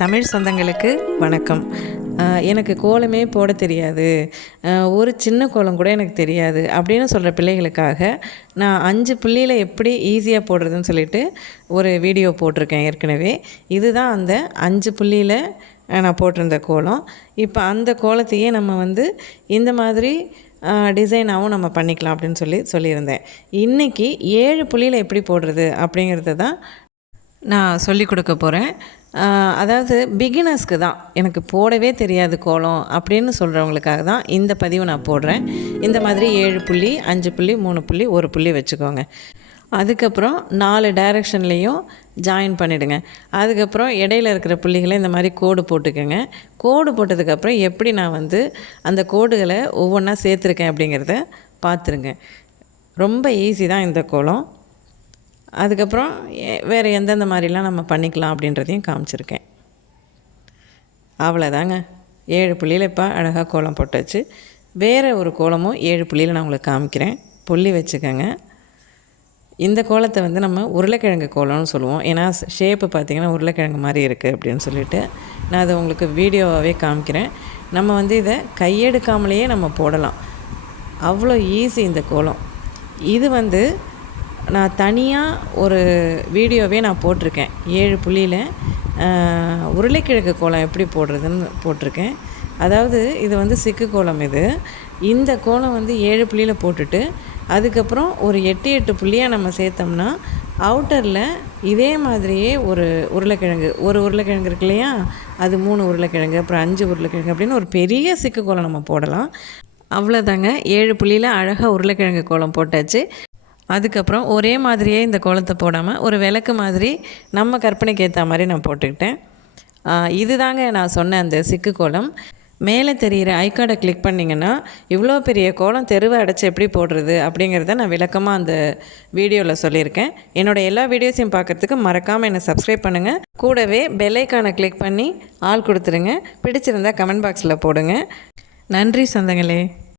தமிழ் சொந்தங்களுக்கு வணக்கம். எனக்கு கோலமே போட தெரியாது, ஒரு சின்ன கோலம் கூட எனக்கு தெரியாது அப்படின்னு சொல்கிற பிள்ளைகளுக்காக நான் 5 புள்ளியில் எப்படி ஈஸியாக போடுறதுன்னு சொல்லிட்டு ஒரு வீடியோ போட்டிருக்கேன் ஏற்கனவே. இதுதான் அந்த 5 புள்ளியில் நான் போட்டிருந்த கோலம். இப்போ அந்த கோலத்தையே நம்ம இந்த மாதிரி டிசைனாகவும் நம்ம பண்ணிக்கலாம் அப்படின்னு சொல்லியிருந்தேன். இன்றைக்கி 7 புள்ளியில் எப்படி போடுறது அப்படிங்கிறத தான் நான் சொல்லிக் கொடுக்க போகிறேன். அதாவது பிகினர்ஸ்க்கு தான், எனக்கு போடவே தெரியாது கோலம் அப்படின்னு சொல்கிறவங்களுக்காக தான் இந்த பதிவு நான் போடுறேன். இந்த மாதிரி 7 புள்ளி, 5 புள்ளி, 3 புள்ளி, 1 புள்ளி வச்சுக்கோங்க. அதுக்கப்புறம் 4 டைரெக்ஷன்லேயும் ஜாயின் பண்ணிவிடுங்க. அதுக்கப்புறம் இடையில இருக்கிற புள்ளிகளை இந்த மாதிரி கோடு போட்டுக்கோங்க. கோடு போட்டதுக்கப்புறம் எப்படி நான் அந்த கோடுகளை ஒவ்வொன்றா சேர்த்துருக்கேன் அப்படிங்கிறத பார்த்துருங்க. ரொம்ப ஈஸி தான் இந்த கோலம். அதுக்கப்புறம் வேறு எந்தெந்த மாதிரிலாம் நம்ம பண்ணிக்கலாம் அப்படின்றதையும் காமிச்சிருக்கேன். அவ்வளோதாங்க, 7 புள்ளியில் இப்போ அழகாக கோலம் போட்டாச்சு. வேறு ஒரு கோலமும் 7 புள்ளியில் நான் உங்களுக்கு காமிக்கிறேன். புள்ளி வச்சுக்கோங்க. இந்த கோலத்தை நம்ம உருளைக்கிழங்கு கோலம்னு சொல்லுவோம். ஏன்னா ஷேப்பு பார்த்திங்கன்னா உருளைக்கிழங்கு மாதிரி இருக்குது அப்படின்னு சொல்லிட்டு நான் அதை உங்களுக்கு வீடியோவாகவே காமிக்கிறேன். நம்ம இதை கையெடுக்காமலேயே நம்ம போடலாம், அவ்வளோ ஈஸி இந்த கோலம். இது நான் தனியாக ஒரு வீடியோவே நான் போட்டிருக்கேன். 7 புள்ளியில் உருளைக்கிழங்கு கோலம் எப்படி போடுறதுன்னு போட்டிருக்கேன். அதாவது இது சிக்கு கோலம். இந்த கோலம் 7 புள்ளியில் போட்டுட்டு அதுக்கப்புறம் ஒரு 8 புள்ளியாக நம்ம சேர்த்தோம்னா அவுட்டரில் இதே மாதிரியே ஒரு உருளைக்கிழங்கு இருக்கு இல்லையா, அது 3 உருளைக்கிழங்கு, அப்புறம் 5 உருளைக்கிழங்கு அப்படின்னு ஒரு பெரிய சிக்கு கோலம் நம்ம போடலாம். அவ்வளோதாங்க, 7 புள்ளியில் அழகாக உருளைக்கிழங்கு கோலம் போட்டாச்சு. அதுக்கப்புறம் ஒரே மாதிரியே இந்த கோலத்தை போடாமல் ஒரு விளக்கு மாதிரி நம்ம கற்பனைக்கு ஏற்ற மாதிரி நான் போட்டுக்கிட்டேன். இதுதாங்க நான் சொன்ன அந்த சிக்கு கோலம். மேலே தெரிகிற ஐகார்டை கிளிக் பண்ணிங்கன்னா இவ்வளோ பெரிய கோலம் தெருவை அடைச்சி எப்படி போடுறது அப்படிங்கிறத நான் விளக்கமாக அந்த வீடியோவில் சொல்லியிருக்கேன். என்னோடய எல்லா வீடியோஸையும் பார்க்குறதுக்கு மறக்காமல் என்னை சப்ஸ்கிரைப் பண்ணுங்கள். கூடவே பெல் ஐகானை கிளிக் பண்ணி ஆல் கொடுத்துருங்க. பிடிச்சிருந்தால் கமெண்ட் பாக்ஸில் போடுங்க. நன்றி சொந்தங்களே.